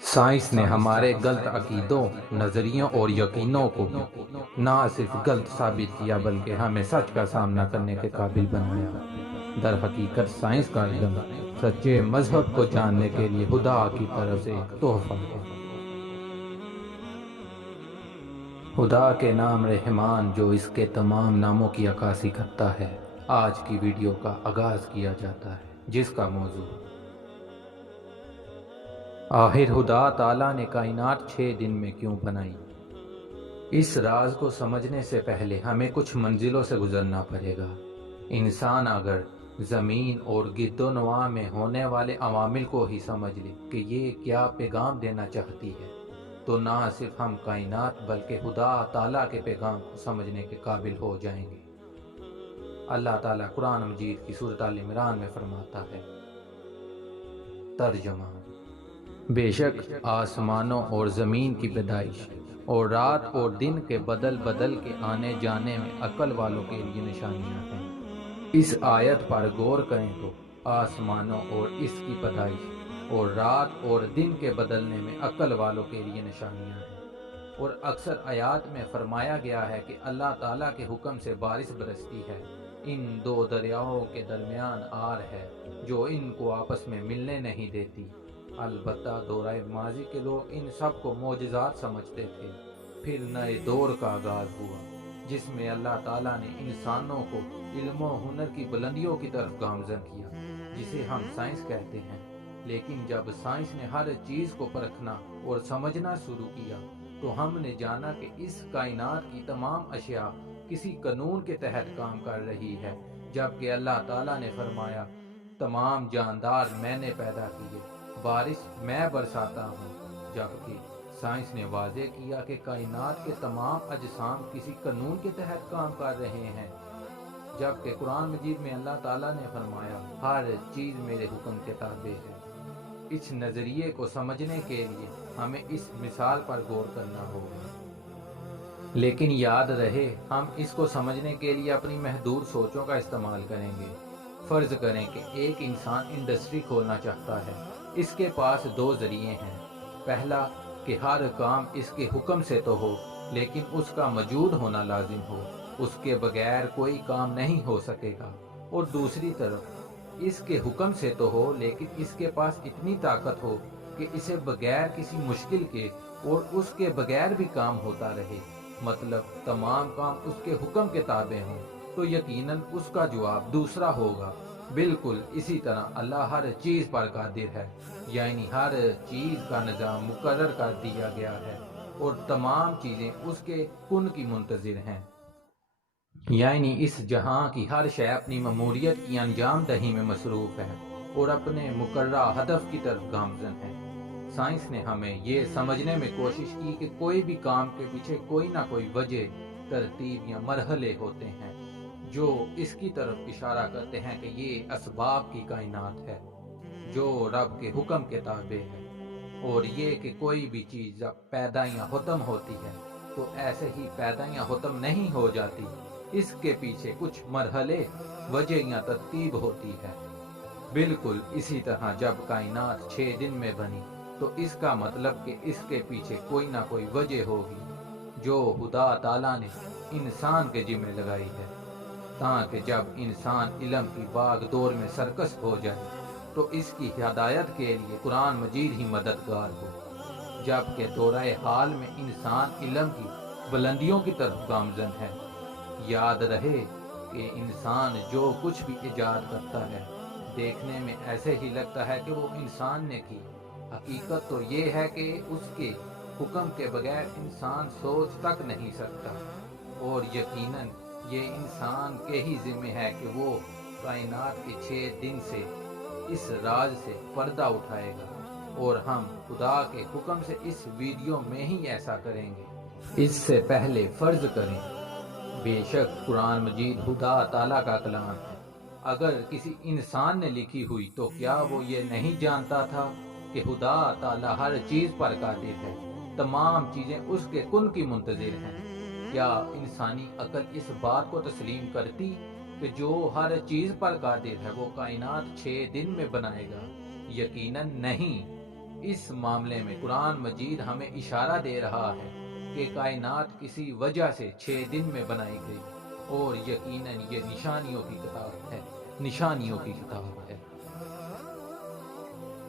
Science نے ہمارے غلط عقیدوں، نظریوں اور یقینوں کو نہ صرف غلط ثابت کیا بلکہ ہمیں سچ کا سامنا کرنے کے قابل بنایا۔ در حقیقت سائنس کا علم سچے مذہب کو جاننے کے لیے خدا کی طرف سے ایک تحفہ ہے۔ خدا کے نام رحمان جو اس کے تمام ناموں کی عکاسی کرتا ہے۔ آج کی ویڈیو کا آغاز کیا جاتا ہے جس کا موضوع آخر خدا تعالیٰ نے کائنات 6 دن میں کیوں بنائی؟ اس راز کو سمجھنے سے پہلے ہمیں کچھ منزلوں سے گزرنا پڑے گا۔ انسان اگر زمین اور گرد و نواح میں ہونے والے عوامل کو ہی سمجھ لے کہ یہ کیا پیغام دینا چاہتی ہے تو نہ صرف ہم کائنات بلکہ خدا تعالیٰ کے پیغام کو سمجھنے کے قابل ہو جائیں گے۔ اللہ تعالیٰ قرآن مجید کی سورۃ آل عمران میں فرماتا ہے، ترجمہ: بے شک آسمانوں اور زمین کی پیدائش اور رات اور دن کے بدل بدل کے آنے جانے میں عقل والوں کے لیے نشانیاں ہیں۔ اس آیت پر غور کریں تو آسمانوں اور اس کی پیدائش اور رات اور دن کے بدلنے میں عقل والوں کے لیے نشانیاں ہیں، اور اکثر آیات میں فرمایا گیا ہے کہ اللہ تعالیٰ کے حکم سے بارش برستی ہے۔ ان دو دریاؤں کے درمیان آر ہے جو ان کو آپس میں ملنے نہیں دیتی۔ البتہ دورہ ماضی کے لوگ ان سب کو معجزات سمجھتے تھے۔ پھر نئے دور کا آغاز ہوا جس میں اللہ تعالیٰ نے انسانوں کو علم و ہنر کی بلندیوں کی طرف گامزن کیا جسے ہم سائنس کہتے ہیں۔ لیکن جب سائنس نے ہر چیز کو پرکھنا اور سمجھنا شروع کیا تو ہم نے جانا کہ اس کائنات کی تمام اشیاء کسی قانون کے تحت کام کر رہی ہے، جبکہ اللہ تعالیٰ نے فرمایا، تمام جاندار میں نے پیدا کیے، بارش میں برساتا ہوں، جبکہ سائنس نے واضح کیا کہ کائنات کے تمام اجسام کسی قانون کے تحت کام کر رہے ہیں، جبکہ قرآن مجید میں اللہ تعالیٰ نے فرمایا، ہر چیز میرے حکم کے تابع ہے۔ اس نظریے کو سمجھنے کے لیے ہمیں اس مثال پر غور کرنا ہوگا، لیکن یاد رہے ہم اس کو سمجھنے کے لیے اپنی محدود سوچوں کا استعمال کریں گے۔ فرض کریں کہ ایک انسان انڈسٹری کھولنا چاہتا ہے۔ اس کے پاس 2 ذریعے ہیں، پہلا کہ ہر کام اس کے حکم سے تو ہو لیکن اس کا موجود ہونا لازم ہو، اس کے بغیر کوئی کام نہیں ہو سکے گا، اور دوسری طرف اس کے حکم سے تو ہو لیکن اس کے پاس اتنی طاقت ہو کہ اسے بغیر کسی مشکل کے اور اس کے بغیر بھی کام ہوتا رہے، مطلب تمام کام اس کے حکم کے تابع ہوں، تو یقیناً اس کا جواب دوسرا ہوگا۔ بالکل اسی طرح اللہ ہر چیز پر قادر ہے، یعنی ہر چیز کا نظام مقرر کر دیا گیا ہے اور تمام چیزیں اس کے کن کی منتظر ہیں، یعنی اس جہاں کی ہر شے اپنی ماموریت کی انجام دہی میں مصروف ہے اور اپنے مقررہ ہدف کی طرف گامزن ہے۔ سائنس نے ہمیں یہ سمجھنے میں کوشش کی کہ کوئی بھی کام کے پیچھے کوئی نہ کوئی وجہ، ترتیب یا مرحلے ہوتے ہیں جو اس کی طرف اشارہ کرتے ہیں کہ یہ اسباب کی کائنات ہے جو رب کے حکم کے تابع ہے، اور یہ کہ کوئی بھی چیز جب پیدا یا ختم ہوتی ہے تو ایسے ہی پیدا یا ختم نہیں ہو جاتی، اس کے پیچھے کچھ مرحلے، وجہ یا ترتیب ہوتی ہے۔ بالکل اسی طرح جب کائنات 6 دن میں بنی تو اس کا مطلب کہ اس کے پیچھے کوئی نہ کوئی وجہ ہوگی جو خدا تعالیٰ نے انسان کے ذمہ لگائی ہے، تاکہ جب انسان علم کی باغ دور میں سرکش ہو جائے تو اس کی ہدایت کے لیے قرآن مجید ہی مددگار ہو، جبکہ دورہ حال میں انسان علم کی بلندیوں کی طرف گامزن ہے۔ یاد رہے کہ انسان جو کچھ بھی ایجاد کرتا ہے دیکھنے میں ایسے ہی لگتا ہے کہ وہ انسان نے کی، حقیقت تو یہ ہے کہ اس کے حکم کے بغیر انسان سوچ تک نہیں سکتا، اور یقیناً یہ انسان کے ہی ذمہ ہے کہ وہ کائنات کے 6 دن سے اس راز سے پردہ اٹھائے گا، اور ہم خدا کے حکم سے اس ویڈیو میں ہی ایسا کریں گے۔ اس سے پہلے فرض کریں، بے شک قرآن مجید خدا تعالیٰ کا کلام ہے، اگر کسی انسان نے لکھی ہوئی تو کیا وہ یہ نہیں جانتا تھا کہ خدا تعالیٰ ہر چیز پر قادر ہے، تمام چیزیں اس کے کن کی منتظر ہیں؟ کیا انسانی عقل اس بات کو تسلیم کرتی کہ جو ہر چیز پر قادر ہے وہ کائنات 6 دن میں بنائے گا؟ یقیناً نہیں۔ اس معاملے میں قرآن مجید ہمیں اشارہ دے رہا ہے کہ کائنات کسی وجہ سے 6 دن میں بنائی گئی، اور یقیناً یہ نشانیوں کی کتاب ہے۔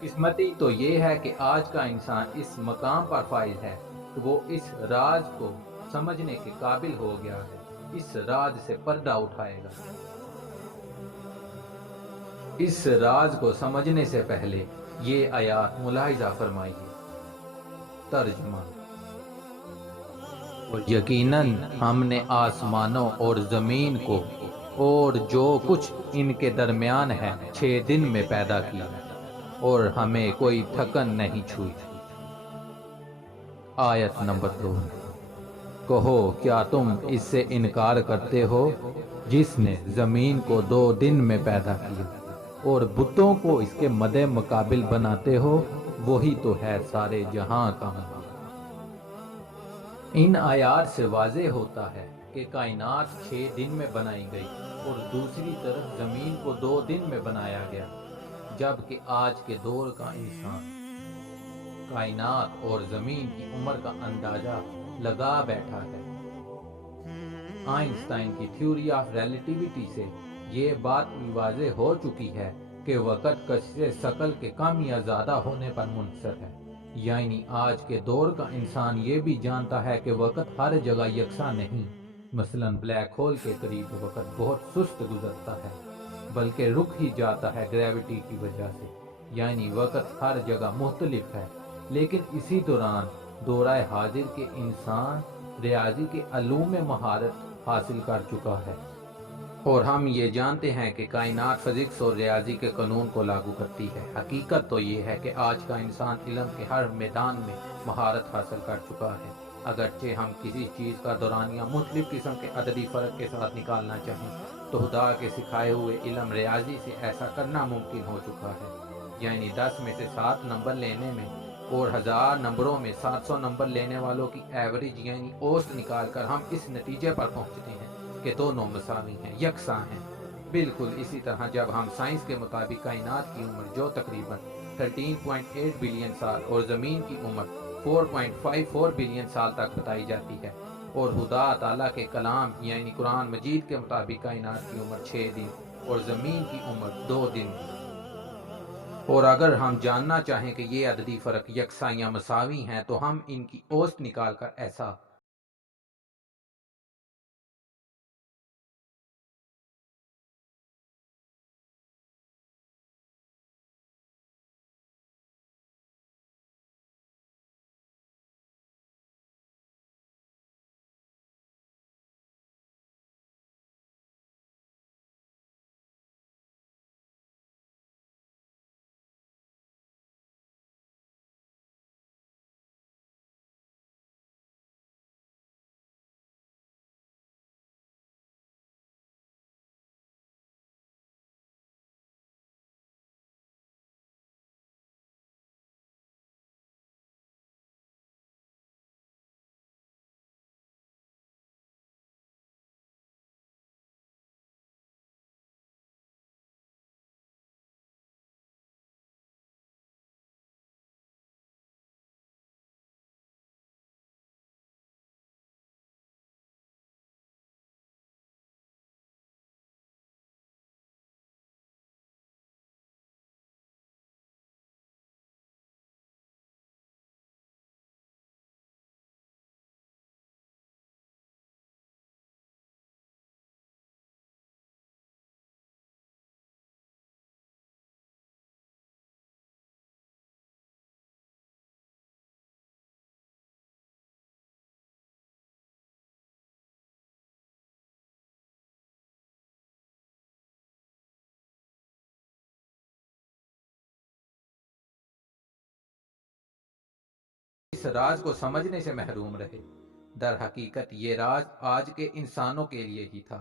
قسمتی تو یہ ہے کہ آج کا انسان اس مقام پر فائز ہے کہ وہ اس راز کو سمجھنے کے قابل ہو گیا ہے، اس راز سے پردہ اٹھائے گا۔ اس راز کو سمجھنے سے پہلے یہ آیات ملاحظہ فرمائیے۔ ترجمہ: اور یقیناً ہم نے آسمانوں اور زمین کو اور جو کچھ ان کے درمیان ہے 6 دن میں پیدا کیا، اور ہمیں کوئی تھکن نہیں چھوئی۔ آیت نمبر 2: کہو کیا تم اس سے انکار کرتے ہو جس نے زمین کو 2 دن میں پیدا کیا، اور بتوں کو اس کے مد مقابل بناتے ہو، وہی تو ہے سارے جہاں کا مالک۔ ان آیات سے واضح ہوتا ہے کہ کائنات 6 دن میں بنائی گئی، اور دوسری طرف زمین کو 2 دن میں بنایا گیا، جبکہ آج کے دور کا انسان کائنات اور زمین کی عمر کا اندازہ لگا بیٹھا ہے۔ آئنسٹائن کی تھیوری آف ریلیٹیوٹی سے یہ بات بھی واضح ہو چکی ہے کہ وقت کثرت ثقل کے کم یا زیادہ ہونے پر منحصر ہے، یعنی آج کے دور کا انسان یہ بھی جانتا ہے کہ وقت ہر جگہ یکساں نہیں۔ مثلا بلیک ہول کے قریب وقت بہت سست گزرتا ہے، بلکہ رک ہی جاتا ہے گریوٹی کی وجہ سے، یعنی وقت ہر جگہ مختلف ہے۔ لیکن اسی دوران دورہ حاضر کے انسان ریاضی کے علوم میں مہارت حاصل کر چکا ہے، اور ہم یہ جانتے ہیں کہ کائنات فزکس اور ریاضی کے قانون کو لاگو کرتی ہے۔ حقیقت تو یہ ہے کہ آج کا انسان علم کے ہر میدان میں مہارت حاصل کر چکا ہے۔ اگرچہ ہم کسی چیز کا دورانیہ مختلف قسم کے عددی فرق کے ساتھ نکالنا چاہیں تو خدا کے سکھائے ہوئے علم ریاضی سے ایسا کرنا ممکن ہو چکا ہے، یعنی 10 میں سے 7 نمبر لینے میں اور 1000 نمبروں میں 700 نمبر لینے والوں کی ایوریج یعنی اوسط نکال کر ہم اس نتیجے پر پہنچتے ہیں کہ دونوں مساوی ہیں، یکساں ہیں۔ بالکل اسی طرح جب ہم سائنس کے مطابق کائنات کی عمر جو تقریباً 13.8 بلین سال اور زمین کی عمر 4.54 بلین سال تک بتائی جاتی ہے، اور خدا تعالیٰ کے کلام یعنی قرآن مجید کے مطابق کائنات کی عمر 6 دن اور زمین کی عمر 2 دن، اور اگر ہم جاننا چاہیں کہ یہ عددی فرق یکساں یا مساوی ہیں تو ہم ان کی اوسط نکال کر ایسا اس راز کو سمجھنے سے محروم رہے۔ در حقیقت یہ راز آج کے انسانوں کے لیے ہی تھا،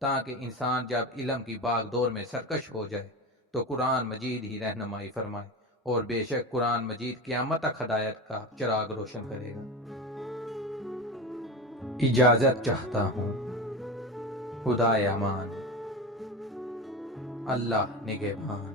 تاکہ انسان جب علم کی باغ دور میں سرکش ہو جائے تو قرآن مجید ہی رہنمائی فرمائے، اور بے شک قرآن مجید قیامت تک ہدایت کا چراغ روشن کرے گا۔ اجازت چاہتا ہوں۔ خدا امان، اللہ نگہبان۔